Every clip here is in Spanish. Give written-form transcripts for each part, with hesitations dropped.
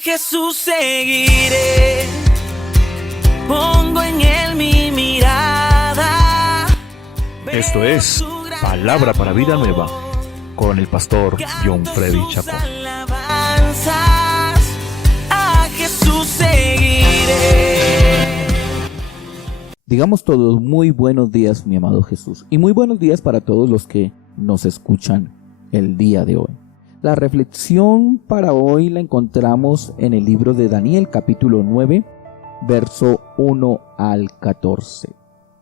Jesús seguiré, pongo en él mi mirada. Esto es Palabra para Vida Nueva con el pastor John Freddy Chacón. A Jesús seguiré. Digamos todos muy buenos días, mi amado Jesús, y muy buenos días para todos los que nos escuchan el día de hoy. La reflexión para hoy la encontramos en el libro de Daniel, capítulo 9, verso 1 al 14.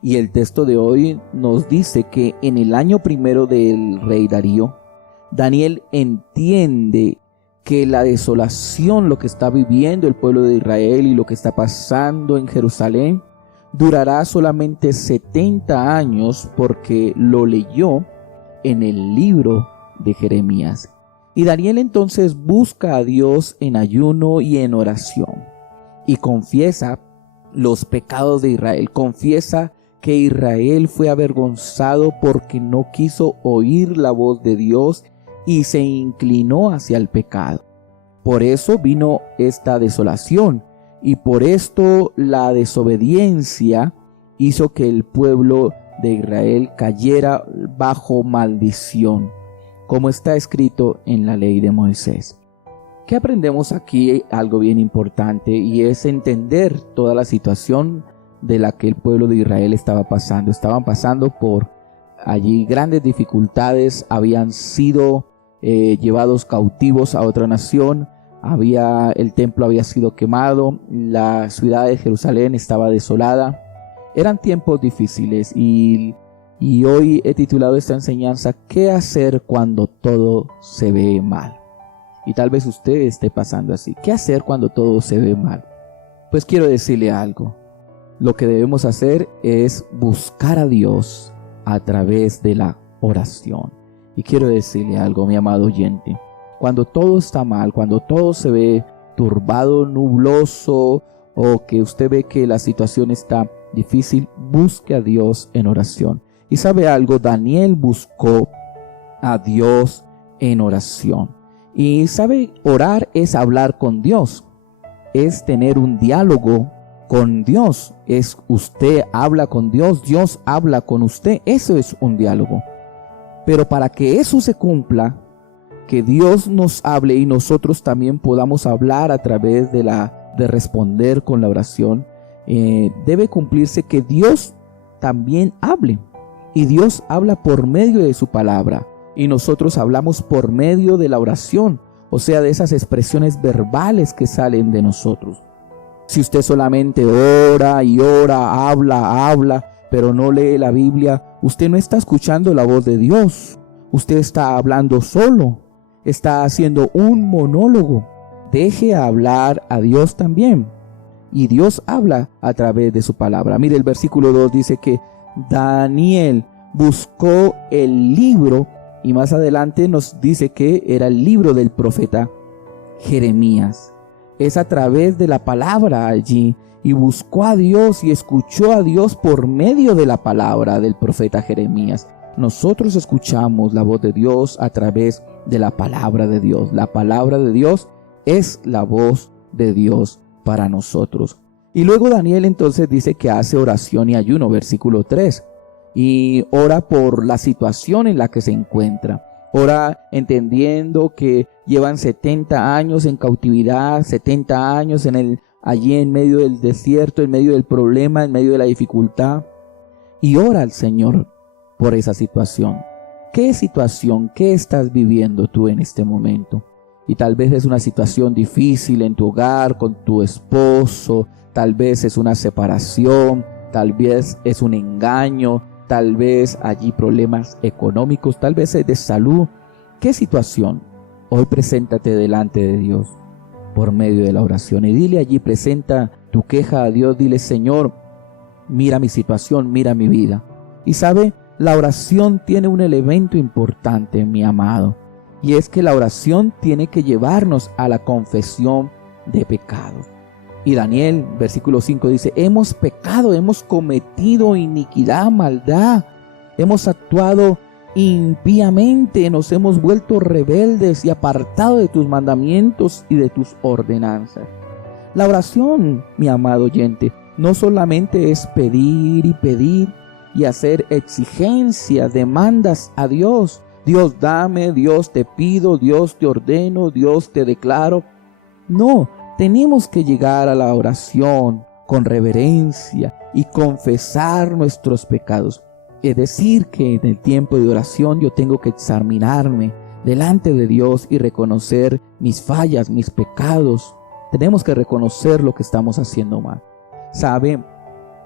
Y el texto de hoy nos dice que en el año primero del rey Darío, Daniel entiende que la desolación, lo que está viviendo el pueblo de Israel y lo que está pasando en Jerusalén, durará solamente 70 años porque lo leyó en el libro de Jeremías. Y Daniel entonces busca a Dios en ayuno y en oración y confiesa los pecados de Israel, confiesa que Israel fue avergonzado porque no quiso oír la voz de Dios y se inclinó hacia el pecado. Por eso vino esta desolación y por esto la desobediencia hizo que el pueblo de Israel cayera bajo maldición, como está escrito en la ley de Moisés. ¿Qué aprendemos aquí? Algo bien importante, y es entender toda la situación de la que el pueblo de Israel estaba pasando. Estaban pasando por allí grandes dificultades, habían sido llevados cautivos a otra nación, el templo había sido quemado, la ciudad de Jerusalén estaba desolada. Eran tiempos difíciles y hoy he titulado esta enseñanza ¿Qué hacer cuando todo se ve mal? Y tal vez usted esté pasando así. ¿Qué hacer cuando todo se ve mal? Pues quiero decirle algo. Lo que debemos hacer es buscar a Dios a través de la oración. Y quiero decirle algo, mi amado oyente. Cuando todo está mal, cuando todo se ve turbado, nubloso, o que usted ve que la situación está difícil, busque a Dios en oración. Y sabe algo, Daniel buscó a Dios en oración. Y sabe, orar es hablar con Dios, es tener un diálogo con Dios. Es usted habla con Dios, Dios habla con usted. Eso es un diálogo. Pero para que eso se cumpla, que Dios nos hable y nosotros también podamos hablar a través de responder con la oración, debe cumplirse que Dios también hable. Y Dios habla por medio de su palabra. Y nosotros hablamos por medio de la oración. O sea, de esas expresiones verbales que salen de nosotros. Si usted solamente ora y ora, habla, pero no lee la Biblia, usted no está escuchando la voz de Dios. Usted está hablando solo. Está haciendo un monólogo. Deje hablar a Dios también. Y Dios habla a través de su palabra. Mire, el versículo 2 dice que Daniel buscó el libro y más adelante nos dice que era el libro del profeta Jeremías. Es a través de la palabra allí y buscó a Dios y escuchó a Dios por medio de la palabra del profeta Jeremías. Nosotros escuchamos la voz de Dios a través de la palabra de Dios. La palabra de Dios es la voz de Dios para nosotros. Y luego Daniel entonces dice que hace oración y ayuno, versículo 3. Y ora por la situación en la que se encuentra. Ora entendiendo que llevan 70 años en cautividad, 70 años allí en medio del desierto, en medio del problema, en medio de la dificultad. Y ora al Señor por esa situación. ¿Qué situación, qué estás viviendo tú en este momento? Y tal vez es una situación difícil en tu hogar, con tu esposo, tal vez es una separación, tal vez es un engaño, tal vez allí problemas económicos, tal vez es de salud. ¿Qué situación? Hoy preséntate delante de Dios por medio de la oración y dile allí, presenta tu queja a Dios, dile Señor, mira mi situación, mira mi vida. Y sabe, la oración tiene un elemento importante, mi amado, y es que la oración tiene que llevarnos a la confesión de pecados. Y Daniel, versículo 5 dice, hemos pecado, hemos cometido iniquidad, maldad, hemos actuado impíamente nos hemos vuelto rebeldes y apartados de tus mandamientos y de tus ordenanzas. La oración, mi amado oyente, no solamente es pedir y pedir y hacer exigencias, demandas a Dios. Dios dame, Dios te pido, Dios te ordeno, Dios te declaro. No, tenemos que llegar a la oración con reverencia y confesar nuestros pecados. Es decir, que en el tiempo de oración yo tengo que examinarme delante de Dios y reconocer mis fallas, mis pecados. Tenemos que reconocer lo que estamos haciendo mal. ¿Sabe?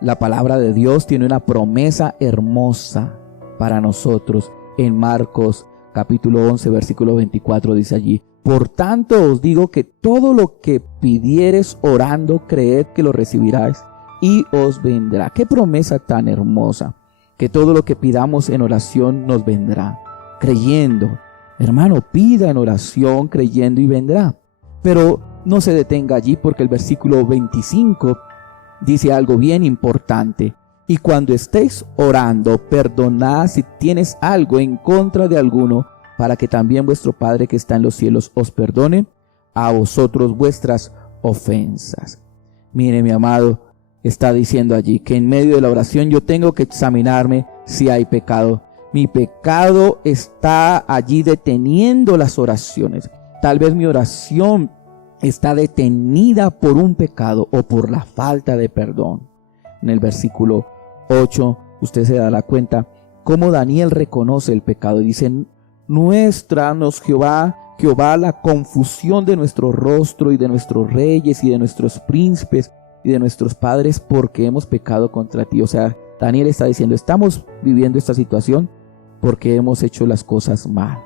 La palabra de Dios tiene una promesa hermosa para nosotros. En Marcos capítulo 11, versículo 24 dice allí: por tanto os digo que todo lo que pidiereis orando, creed que lo recibiráis y os vendrá. Qué promesa tan hermosa, que todo lo que pidamos en oración nos vendrá, creyendo. Hermano, pida en oración, creyendo, y vendrá. Pero no se detenga allí, porque el versículo 25 dice algo bien importante. Y cuando estéis orando, perdonad si tienes algo en contra de alguno, para que también vuestro Padre que está en los cielos os perdone a vosotros vuestras ofensas. Mire, mi amado, está diciendo allí que en medio de la oración yo tengo que examinarme si hay pecado. Mi pecado está allí deteniendo las oraciones. Tal vez mi oración está detenida por un pecado o por la falta de perdón. En el versículo 8 usted se dará cuenta cómo Daniel reconoce el pecado. Dice: muéstranos, Jehová, la confusión de nuestro rostro y de nuestros reyes y de nuestros príncipes y de nuestros padres, porque hemos pecado contra ti. O sea, Daniel está diciendo, estamos viviendo esta situación porque hemos hecho las cosas mal.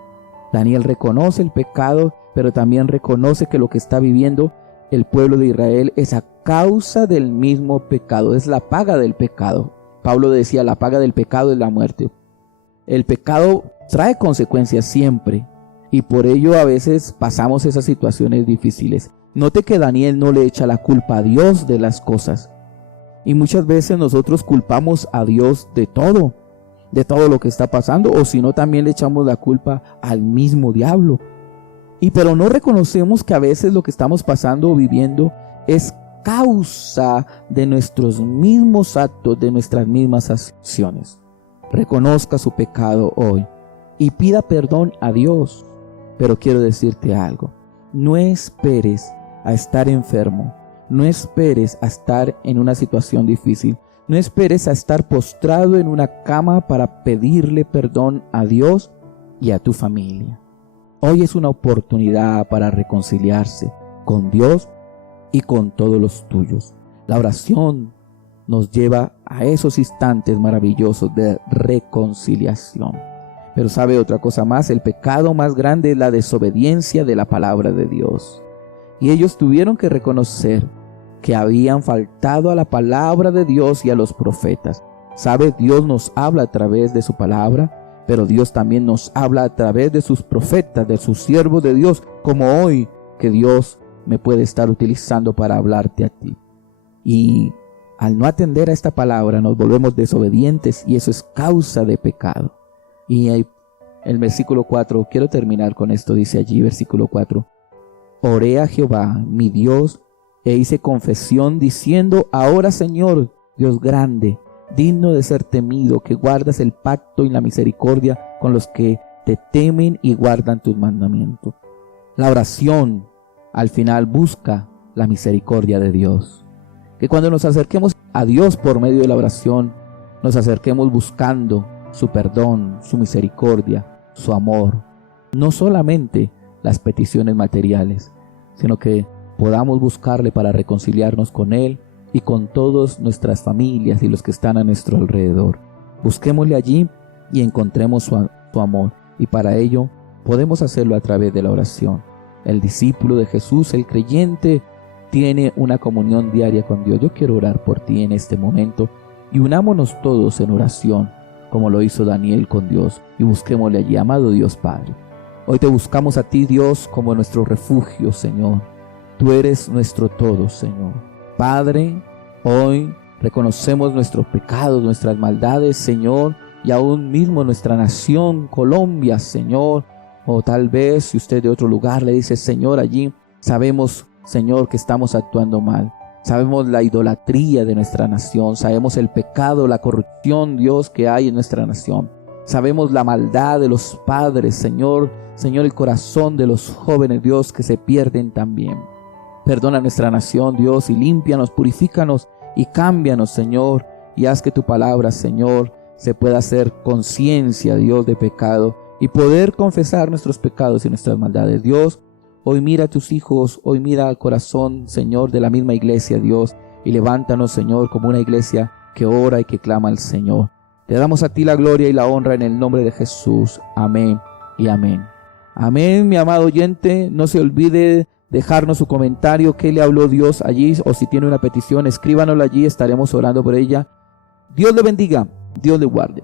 Daniel reconoce el pecado, pero también reconoce que lo que está viviendo el pueblo de Israel es a causa del mismo pecado, es la paga del pecado. Pablo decía, la paga del pecado es la muerte. El pecado trae consecuencias siempre, y por ello a veces pasamos esas situaciones difíciles. Note que Daniel no le echa la culpa a Dios de las cosas, y muchas veces nosotros culpamos a Dios de todo lo que está pasando, o si no, también le echamos la culpa al mismo diablo. Pero no reconocemos que a veces lo que estamos pasando o viviendo es causa de nuestros mismos actos, de nuestras mismas acciones. Reconozca su pecado hoy y pida perdón a Dios. Pero quiero decirte algo: no esperes a estar enfermo, no esperes a estar en una situación difícil, no esperes a estar postrado en una cama para pedirle perdón a Dios y a tu familia. Hoy es una oportunidad para reconciliarse con Dios y con todos los tuyos. La oración nos lleva a esos instantes maravillosos de reconciliación. Pero sabe otra cosa más: el pecado más grande es la desobediencia de la palabra de Dios. Y ellos tuvieron que reconocer que habían faltado a la palabra de Dios y a los profetas. Sabe, Dios nos habla a través de su palabra, pero Dios también nos habla a través de sus profetas, de sus siervos de Dios, como hoy, que Dios me puede estar utilizando para hablarte a ti. Y al no atender a esta palabra nos volvemos desobedientes, y eso es causa de pecado. Y el versículo 4, quiero terminar con esto, dice allí, versículo 4: oré a Jehová, mi Dios, e hice confesión diciendo: ahora, Señor, Dios grande, digno de ser temido, que guardas el pacto y la misericordia con los que te temen y guardan tus mandamientos. La oración al final busca la misericordia de Dios. Que cuando nos acerquemos a Dios por medio de la oración, nos acerquemos buscando su perdón, su misericordia, su amor. No solamente las peticiones materiales, sino que podamos buscarle para reconciliarnos con Él y con todas nuestras familias y los que están a nuestro alrededor. Busquémosle allí y encontremos su amor, y para ello podemos hacerlo a través de la oración. El discípulo de Jesús, el creyente, tiene una comunión diaria con Dios. Yo quiero orar por ti en este momento, y unámonos todos en oración como lo hizo Daniel con Dios, y busquémosle allí. Amado Dios Padre, hoy te buscamos a ti, Dios, como nuestro refugio, Señor. Tú eres nuestro todo, Señor. Padre, hoy reconocemos nuestros pecados, nuestras maldades, Señor, y aún mismo nuestra nación, Colombia, Señor, o tal vez si usted de otro lugar le dice, Señor, allí sabemos, Señor, que estamos actuando mal. Sabemos la idolatría de nuestra nación, sabemos el pecado, la corrupción, Dios, que hay en nuestra nación. Sabemos la maldad de los padres, Señor, el corazón de los jóvenes, Dios, que se pierden también. Perdona nuestra nación, Dios, y límpianos, purifícanos y cámbianos, Señor, y haz que tu palabra, Señor, se pueda hacer conciencia, Dios, de pecado y poder confesar nuestros pecados y nuestras maldades. Dios, hoy mira a tus hijos, hoy mira al corazón, Señor, de la misma iglesia, Dios, y levántanos, Señor, como una iglesia que ora y que clama al Señor. Te damos a ti la gloria y la honra en el nombre de Jesús. Amén y amén. Amén, mi amado oyente. No se olvide dejarnos su comentario, qué le habló Dios allí, o si tiene una petición, escríbanosla allí, estaremos orando por ella. Dios le bendiga, Dios le guarde.